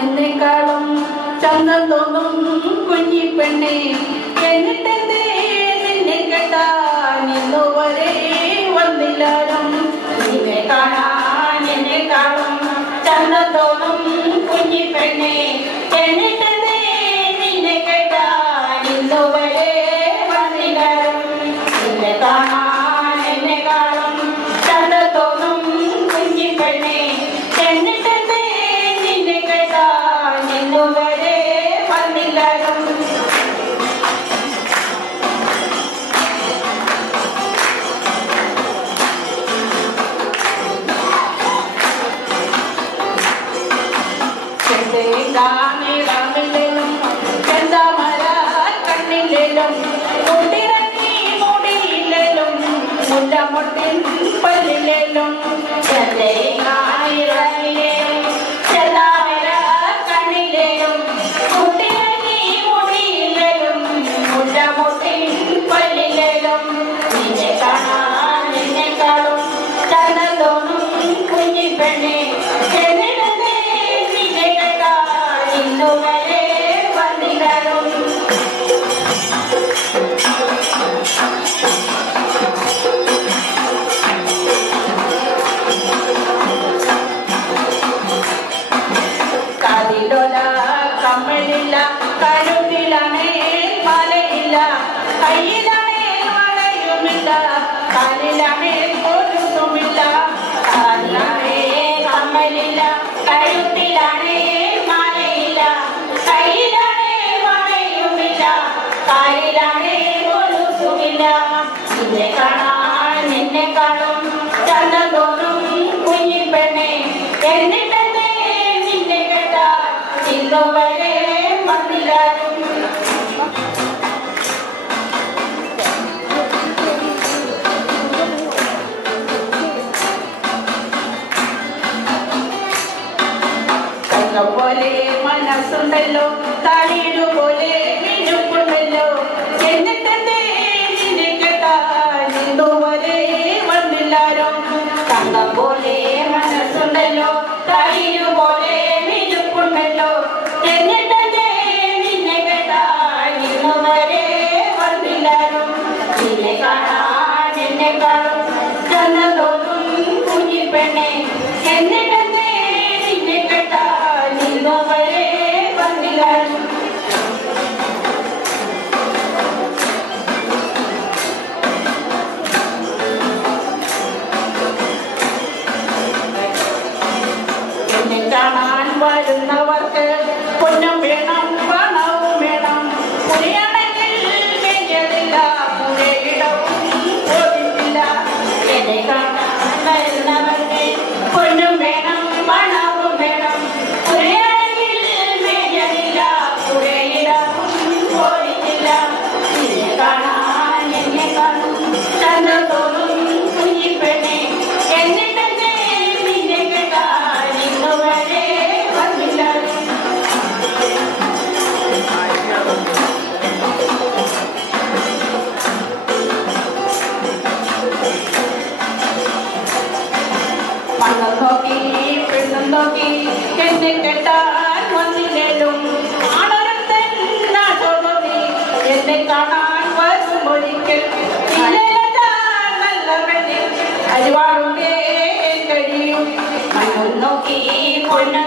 എന്നെക്കാളും ചന്തം തോന്നും കുഞ്ഞിപ്പെണ്ണെ എന്നിട്ടെന്തേ നിന്നെ കേട്ടാൻ ഇന്നുവരെ വന്നില്ലാരും നിന്നെ കാണാൻ എന്നെക്കാളും ചന്തം തോന്നും കുഞ്ഞിപ്പെണ്ണെ എന്നിട്ടെന്തേ നിന്നെ കേട്ടാൻ ഇന്നുവരെ വന്നില്ലാരും നിന്നെ കാണാൻ എന്നെക്കാളും ചന്തം തോന്നും കുഞ്ഞിപ്പെണ്ണെ എന്നിട്ടെന്തേ നിന്നെ കേട്ടാൻ ഇന്നുവരെ വന്നില്ലാരും ിലും ചെന്താമര കണ്ണിലും മുട്ടിറങ്ങി മുടിയിലും മുല്ലമുട്ടിൻ പല്ലിലും ചെന്താമര കണ്ണിലും മുട്ടിറങ്ങി മുടിയിലും മുല്ലമുട്ടിൻ പല്ലിലും നിന്നെ കാണാൻ എന്നെക്കാളും ചന്തം തോന്നും കുഞ്ഞിപ്പെണ്ണെ എന്നിട്ടെന്തേ നിന്നെ കേട്ടാൻ ഇന്നുവരെ വന്നില്ലാരും കാതിലൊല കമ്മലില്ല കഴുത്തിലാണേ മലയില്ല കയ്യിലാണേ വളയുമില്ല കാലിലാണേ കൊലുസുമില്ല കാലിലാണേ കമ്മലില്ല കഴുത്തിലാണേ മലയില്ല കയ്യിലാണേ വളയുമില്ല കാലിലാണേ കൊലുസുമില്ല നിന്നെ കാണാൻ എന്നെ കാണും ചന്തം തോന്നും കുഞ്ഞിപ്പെണ്ണെ എന്നിട്ടെന്തേ നിന്നെ കേട്ടാൻ ഇന്നുവരെ വന്നില്ലാരും പോലെ മനസ്സുണ്ടല്ലോ താളിയിടുപോലെ മിനുക്കുണ്ടല്ലോ എന്നിട്ടെന്തേ നിന്നെ കേട്ടാൻ ഇന്നുവരെ വന്നില്ലാരോ തങ്കം പോലെ മനസ്സുണ്ടല്ലോ താളിയിടുപോലെ മിനുക്കുണ്ടല്ലോ എന്നിട്ടെന്തേ നിന്നെ കേട്ടാൻ ഇന്നുവരെ വന്നില്ലാരോ നിന്നെ കാണാൻ എന്നെ കാണും ചന്തം തോന്നും കുഞ്ഞിപ്പെണ്ണെ എന്നിട്ടെന്തേ നിന്നെ കേട്ടാൻ ഇന്നുവരെ വന്നില്ലാരും എന്നെ കാണാൻ വരുന്നവർക്ക് പൊന്നും വേണം പണവും വേണം പുലിയാണെങ്കിൽ നെയ്യതില്ല പുരയിടവും പോയിട്ടില്ല എന്നെ കാണാൻ വരുന്നവർക്ക് പൊന്നും വേണം പണവും വേണം പുരയാണെങ്കിൽ നെയ്യതില്ല പുരയിടവും പോയിട്ടില്ല നിന്നെ കാണാൻ എന്നെ കാണും ചന്തം തോന്നും കുഞ്ഞിപ്പെണ്ണെ എന്നിട്ടെന്തേ നിന്നെ കേട്ടാൻ ഇന്നുവരെ വന്നില്ലാരും മണ്ണം നോക്കി പെണ്ണും നോക്കി എന്നെ കേട്ടാൻ വന്നില്ലേലും ആണൊരുത്തൻ നാട്ടോടി എന്നെ കാണാൻ വരും ഒരിക്കൽ നല്ല പെണ്ണിൽ അരിവാളുണ്ടേ കഴിയും മണ്ണും നോക്കി പൊന്ന